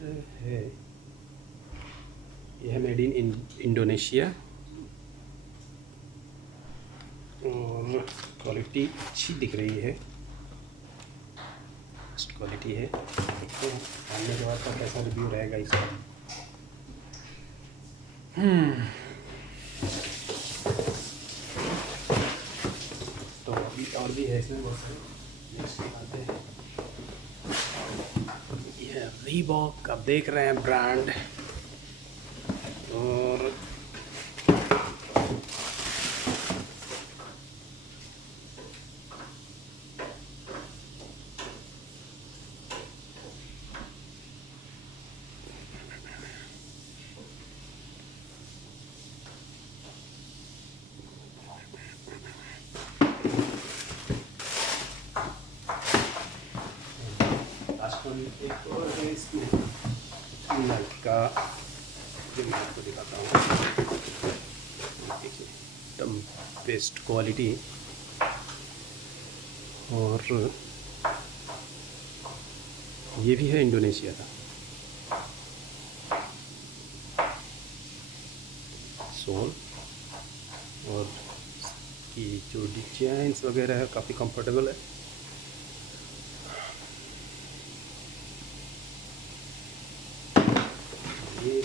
Brand है, यह है मेड इन इंडोनेशिया और क्वालिटी अच्छी दिख रही है, बेस्ट क्वालिटी है। देखते हैं आने के बाद का कैसा रिव्यू रहेगा इसका। तो अभी और भी है इसमें बहुत सारे। नेक्स्ट आते हैं, यह रीबॉक, आप देख रहे हैं ब्रांड। और एक और है इसमें नाइक का, जो मैं आपको दिखाता हूँ। देखिए एकदम बेस्ट क्वालिटी, और ये भी है इंडोनेशिया का। सोल और ये जो डिजाइंस वगैरह है काफ़ी कंफर्टेबल है। ये